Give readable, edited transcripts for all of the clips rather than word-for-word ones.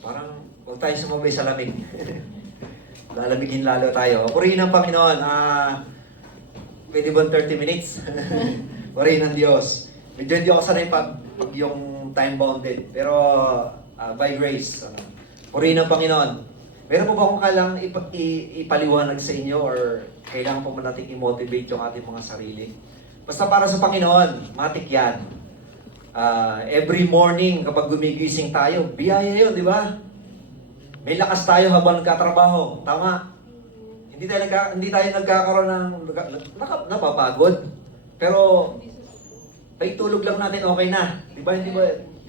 Parang huwag tayo sumabay sa lamig. Lalamigin lalo tayo. Purihin ng Panginoon. Pwede ba 30 minutes? Purihin ng Diyos. Medyo hindi ako sanay pag yung time-bounded. Pero by grace, purihin ng Panginoon. Meron po ba akong kailangang ipaliwanag sa inyo or kailangan po ba natin i-motivate yung ating mga sarili? Basta para sa Panginoon, matik yan. Every morning, kapag gumigising tayo, biyaya yun, di ba? May lakas tayo habang nagkatrabaho. Tama. Hindi tayo nagkakaroon ng napapagod. Pero ay tulog lang natin okay na. Di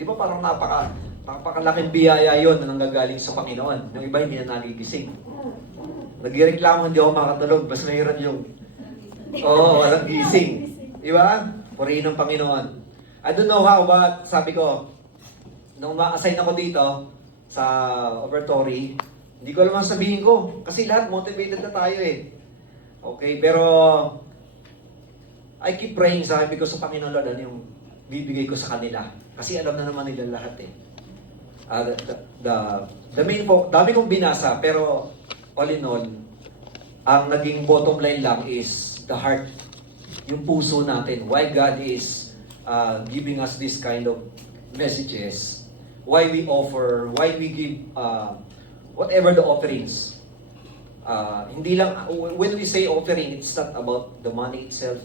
ba parang napakalaking biyaya yon na nanggagaling sa Panginoon. Yung iba hindi na nagigising. Nagreklamo hindi ako makatulog, mas mayroon yung walang gising. Di ba? Purihin ng Panginoon. I don't know how, but sabi ko, nung ma-assign ako dito sa Overtory, hindi ko alam ang sabihin ko. Kasi lahat motivated na tayo eh. Okay, pero I keep praying, sabi ko sa Panginoon Lord, ano yung bibigay ko sa kanila. Kasi alam na naman nila lahat eh. The main dami kong binasa, pero all in all, ang naging bottom line lang is the heart. Yung puso natin. Why God is giving us this kind of messages. Why we offer, why we give whatever the offerings. Hindi lang, when we say offering, it's not about the money itself,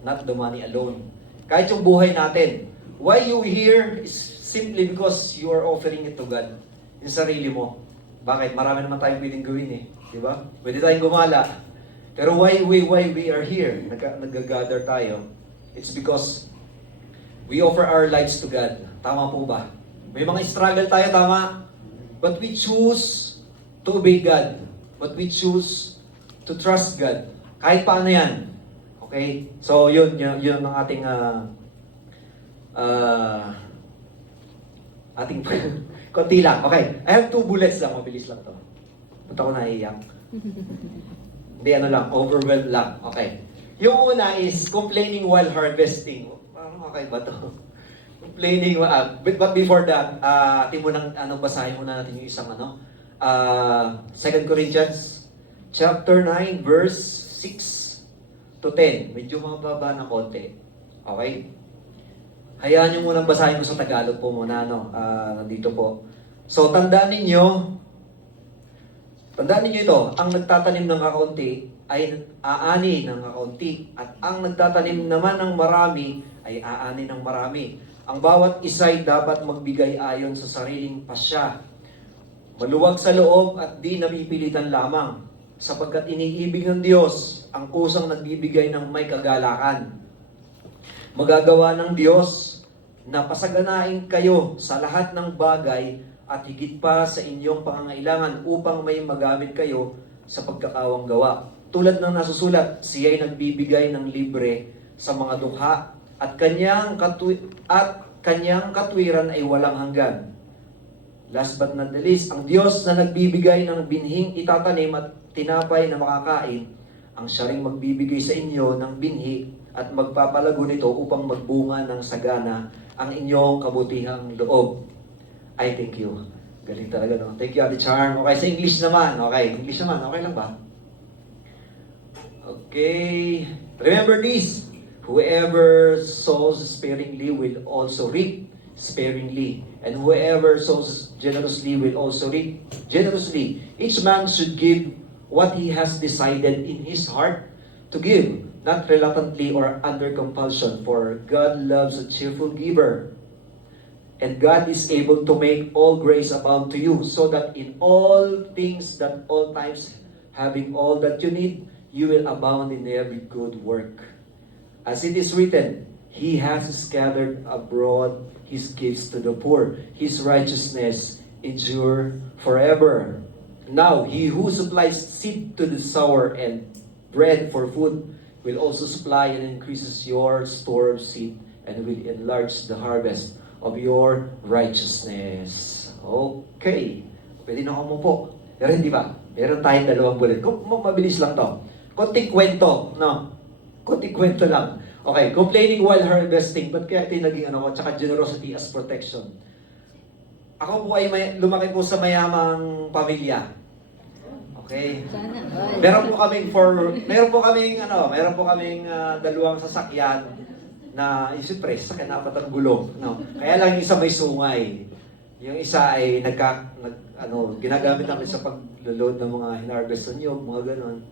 not the money alone. Kahit yung buhay natin, why you here is simply because you are offering it to God. Yung sarili mo. Bakit? Marami naman tayong pwedeng gawin eh. Di ba? Pwede tayong gumala. Pero why we are here, nag-gather tayo, it's because we offer our lives to God. Tama po ba? May mga struggle tayo, tama? But we choose to obey God. But we choose to trust God. Kahit paano yan. Okay? So, yun ang ating ating konti lang. Okay. I have 2 bullets lang. Mabilis lang to. Ba't ako naiiyak? Hindi, overwhelmed lang. Okay. Yung una is complaining while harvesting. Parang okay ba to? Complaining, but before that, basahin muna natin yung isang 2 Corinthians chapter 9, verse 6 to 10. Medyo mababa na konti. Okay? Hayaan nyo munang basahin ko sa Tagalog po muna, nandito po. So, tandaan ninyo ito, ang nagtatanim ng kakaunti ay aani ng kakaunti, at ang nagtatanim naman ng marami ay aani ng marami. Ang bawat isa'y dapat magbigay ayon sa sariling pasya. Maluwag sa loob at di napipilitan lamang, sapagkat iniibig ng Diyos ang kusang nagbibigay ng may kagalakan. Magagawa ng Diyos na pasaganain kayo sa lahat ng bagay at higit pa sa inyong pangangailangan upang may magamit kayo sa pagkakawang gawa. Tulad ng nasusulat, siya'y nagbibigay ng libre sa mga dukha at kanyang katwiran ay walang hanggan. Last but not the least, ang Diyos na nagbibigay ng binhing itatanim at tinapay na makakain, ang siya ring magbibigay sa inyo ng binhi at magpapalago nito upang magbunga ng sagana ang inyong kabutihang loob. I thank you. Galing talaga, no? Thank you, Ate Charm. Okay, sa English naman. English naman. Okay lang ba? Okay. Remember this. Whoever sows sparingly will also reap sparingly. And whoever sows generously will also reap generously. Each man should give what he has decided in his heart to give, not reluctantly or under compulsion, for God loves a cheerful giver. And God is able to make all grace abound to you, so that in all things, that all times, having all that you need, you will abound in every good work. As it is written, He has scattered abroad His gifts to the poor. His righteousness endure forever. Now, He who supplies seed to the sower and bread for food will also supply and increases your store of seed and will enlarge the harvest of your righteousness. Okay. Pwede na umupo. Pero hindi ba? Meron tayong 2 bullet. Mabilis lang to. Konting kwento, no? Konting kwento lang. Okay, complaining while harvesting. Ba't kaya ito yung naging tsaka generosity as protection. Ako po ay lumaki po sa mayamang pamilya. Okay. Sana all. Meron po kaming dalawang sasakyan na siyempre sasakyan na apat ang gulong, no. Kaya lang yung isa may sungay. Yung isa ay ginagamit namin sa pag-load ng mga hinarvest ng niyog, mga ganon.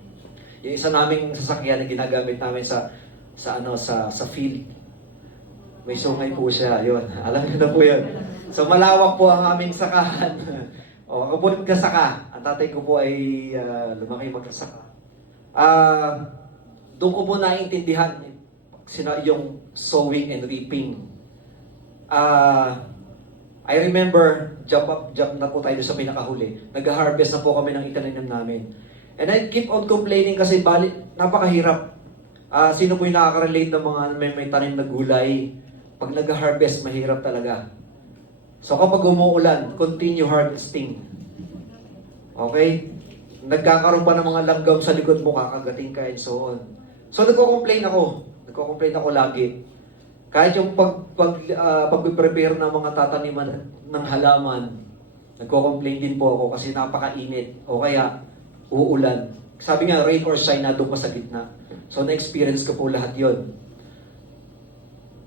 Yung isa naming sasakyan na ginagamit namin sa field. May sungay po siya, yun. Alam niyo na po yun. So malawak po ang aming sakahan. Ako po nagkasaka. Ang tatay ko po ay lumaki magkasaka. Doon ko po naiintindihan yung sowing and reaping. I remember, jump na po tayo sa pinakahuli. Nag-harvest na po kami ng itinanim namin. And I keep on complaining kasi napakahirap. Sino po yung nakaka-relate ng mga may tanim na gulay? Pag nag-harvest, mahirap talaga. So kapag umuulan, continue harvesting. Okay? Nagkakaroon pa ng mga langgam sa likod mo, kakagating ka and so on. So nagko-complain ako lagi. Kahit yung pag-prepare ng mga tataniman ng halaman, nagko-complain din po ako kasi napakainit o kaya uulan. Sabi nga, rain or shine, na doon pa sa gitna. So na-experience ko po lahat yon.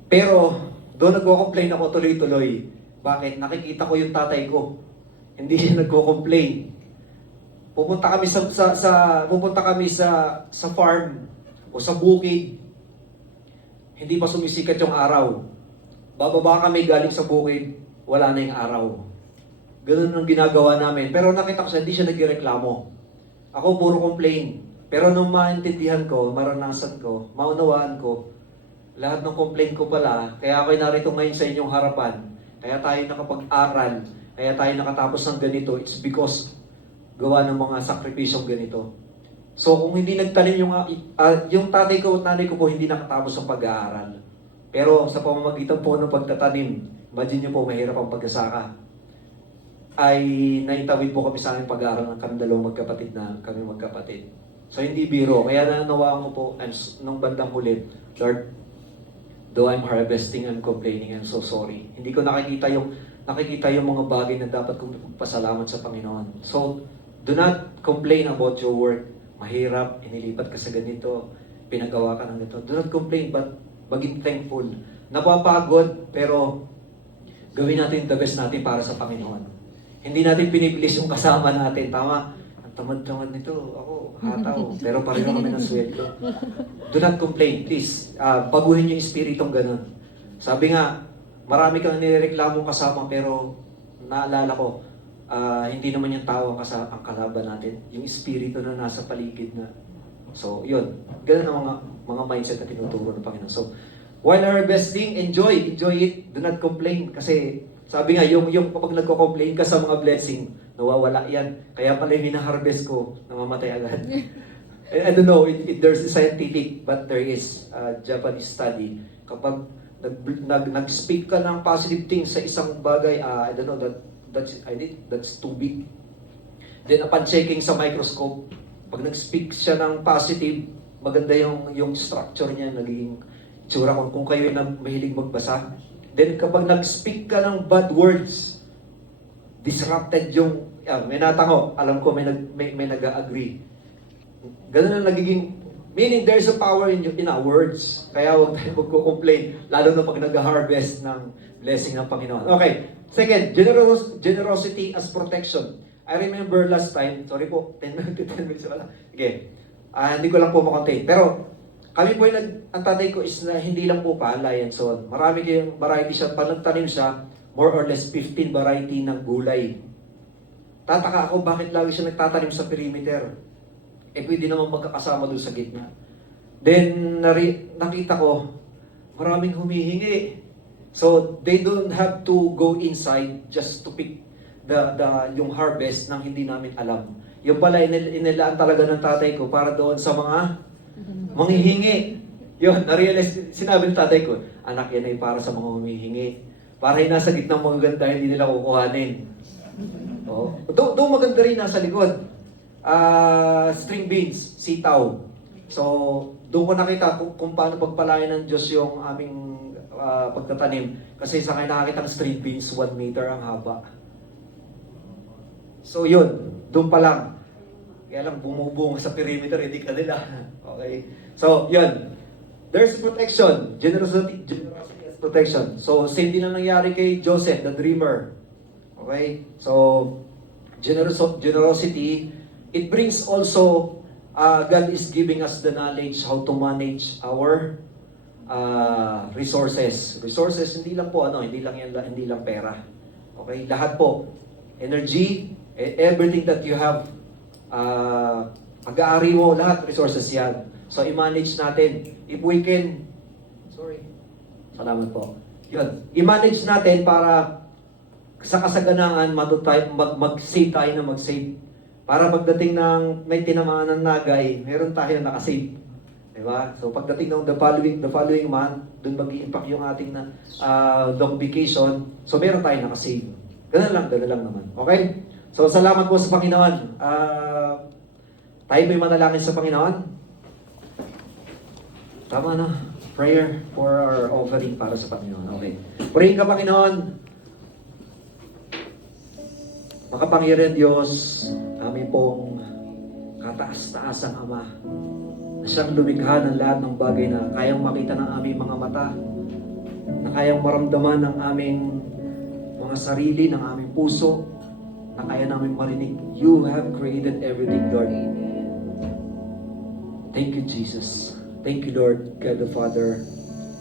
Pero doon nagko-complain ako tuloy-tuloy. Bakit? Nakikita ko yung tatay ko. Hindi siya nagko-complain. Pupunta kami sa farm o sa bukid. Hindi pa sumisikat yung araw. Bababa kami galing sa bukid, wala na yung araw. Ganun ang ginagawa namin. Pero nakita ko siya, hindi siya nagreklamo. Ako puro complain. Pero nung maintindihan ko, maranasan ko, maunawaan ko, lahat ng complaint ko pala, kaya ako'y narito ngayon sa inyong harapan, kaya tayo nakapag-aral, kaya tayo nakatapos ng ganito, it's because gawa ng mga sakripisyong ganito. So kung hindi nagtanim yung tatay ko at nanay ko po hindi nakatapos ng pag-aaral. Pero sa pamamagitan po ng pagtatanim, imagine nyo po mahirap ang pagkasaka, ay naitawid po kami sa aming pag-aaral ng kami dalawang magkapatid. So hindi biro. Kaya nanawaan ko po nung bandang huli, Lord, though I'm harvesting, I'm complaining, I'm so sorry. Hindi ko nakikita yung mga bagay na dapat kong pasalamat sa Panginoon. So, do not complain about your work. Mahirap, inilipat ka sa ganito, pinagawa ka ng ganito. Do not complain, but maging thankful. Napapagod, pero gawin natin the best natin para sa Panginoon. Hindi natin pinipilis yung kasama natin. Tama, ang tamad-tamad nito. Ako, hataw. Pero pareho kami ng sweldo. Do not complain, please. Baguhin yung espiritong ganun. Sabi nga, marami kang nirereklamong kasama, pero naalala ko, hindi naman yung tao ang kalaban natin. Yung espiritu na nasa paligid na. So, yun. Ganun ang mga mindset na tinuturo ng Panginoon. So, while harvesting, enjoy it. Do not complain. Kasi, sabi nga, yung kapag nagko-complain ka sa mga blessing, nawawala yan. Kaya pala yung hina-harvest ko, namamatay agad. I don't know if there's a scientific, but there is a Japanese study. Kapag nag-speak ka ng positive things sa isang bagay, I don't know, that's too big. Then upon checking sa microscope, pag nag-speak siya ng positive, maganda yung structure niya, naging tsura kung kayo na mahilig magbasa. Then kapag nag-speak ka ng bad words, disrupted yung, may natango, alam ko may nag-agree. Ganun ang nagiging, meaning there's a power in our words. Kaya huwag tayo magko-complain, lalo na pag nag-harvest ng blessing ng Panginoon. Okay, second, generosity as protection. I remember last time, sorry po, 10 minutes wala. Okay, hindi ko lang po makontain. Pero, kami po ang tatay ko is na hindi lang po palay and so on. Marami kayong variety siya. Pag nagtanim siya, more or less 15 variety ng gulay. Tataka ako bakit lagi siya nagtatanim sa perimeter. Pwede naman magkakasama doon sa gitna. Then, nakita ko, maraming humihingi. So, they don't have to go inside just to pick yung harvest nang hindi namin alam. Yung pala, inilaan talaga ng tatay ko para doon sa mga manghihingi. Yun, na-realize, sinabi ng tatay ko, anak yan ay para sa mga humihingi. Para yung nasa gitna ng mga ganda, hindi nila kukuhanin. Oh. Doon maganda rin nasa likod. String beans, sitaw. So, doon ko nakita kung paano pagpalayan ng Diyos yung aming pagtatanim. Kasi sa kanya nakakita ng string beans, 1 meter ang haba. So yun, doon pa lang. Kaya lang bumubunga sa perimeter, hindi ka nila. Okay? So, yun. There's protection. Generosity as protection. So, same din ang nangyari kay Joseph, the dreamer. Okay? So, generosity, it brings also, God is giving us the knowledge how to manage our resources. Resources, hindi lang po, hindi lang pera. Okay? Lahat po. Energy, everything that you have, pag-aari mo, lahat resources yan. So, i-manage natin. If we can, salamat po. Yun, i-manage natin para sa kasaganaan, mag-save tayo na mag-save. Para pagdating ng may tinamaan ng nagay, meron tayo nakasave. Diba? So, pagdating ng the following month, dun mag-i-impact yung ating long vacation. So, meron tayo nakasave. Ganun lang naman. Okay? So, salamat po sa Panginoon. Tayo may manalangin sa Panginoon. Tama na. Prayer for our offering para sa Panginoon. Okay. Purihin ka, Panginoon. Makapangyarihan Diyos, amin pong kataas-taasang Ama, na siyang lumikha ng lahat ng bagay na kayang makita ng aming mga mata, na kayang maramdaman ng aming mga sarili, ng aming puso, na kaya namin marinig. You have created everything, Lord. Thank you, Jesus. Thank you, Lord, God the Father.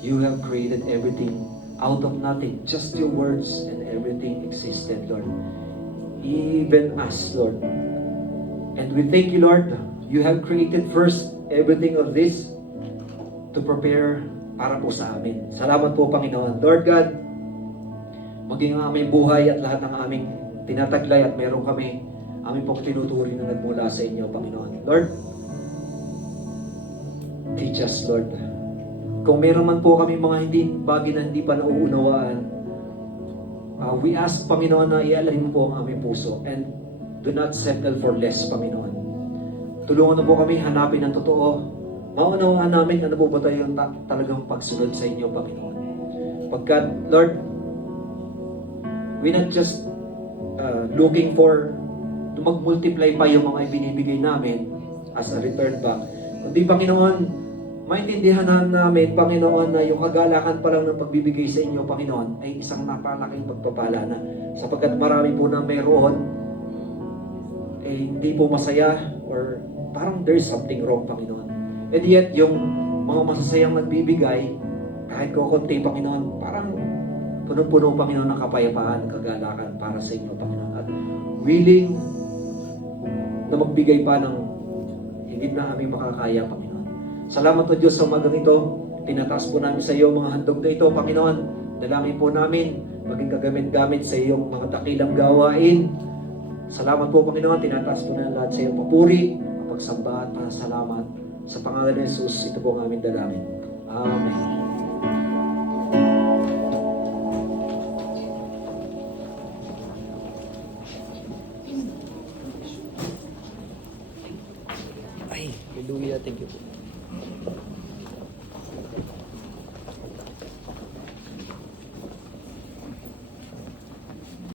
You have created everything out of nothing. Just your words and everything existed, Lord. Even us, Lord. And we thank you, Lord. You have created first everything of this to prepare para po sa amin. Salamat po, Panginoon. Lord God, maging ang aming buhay at lahat ng aming tinataglay at meron kami, aming pong tinuturi na nagmula sa inyo, Panginoon. Lord, teach us, Lord. Kung meron man po kami mga bagay na hindi pa nauunawaan, we ask, Panginoon, na ialahin mo po ang aming puso and do not settle for less, Panginoon. Tulungan na po kami hanapin ang totoo. Maunawaan namin ano po ba tayo talagang pagsunod sa inyo, Panginoon. Pagkat, Lord, we're not just looking for mag-multiply pa yung mga ibinibigay namin as a return back. Kundi, Panginoon, maintindihan namin, Panginoon, na yung kagalakan pa lang ng pagbibigay sa inyo, Panginoon, ay isang napalaking pagpapala na. Sapagkat marami po na mayroon, hindi po masaya, or parang there's something wrong, Panginoon. And yet, yung mga masasayang nagbibigay, kahit kukunti, Panginoon, parang punong-puno, Panginoon, ng kapayapaan, kagalakan para sa inyo, Panginoon. At willing na magbigay pa ng hindi na aming makakaya, Panginoon. Salamat po Diyos sa umagang ito. Tinataas po namin sa iyo mga handog na ito, Panginoon. Dalangin po namin maging kagamit-gamit sa iyong mga dakilang gawain. Salamat po, Panginoon. Tinataas po na lahat sa iyong papuri, pagsamba at pasalamat. Sa pangalan ni Jesus, ito po ang aming dalangin. Amen. Ay, hallelujah. Thank you po.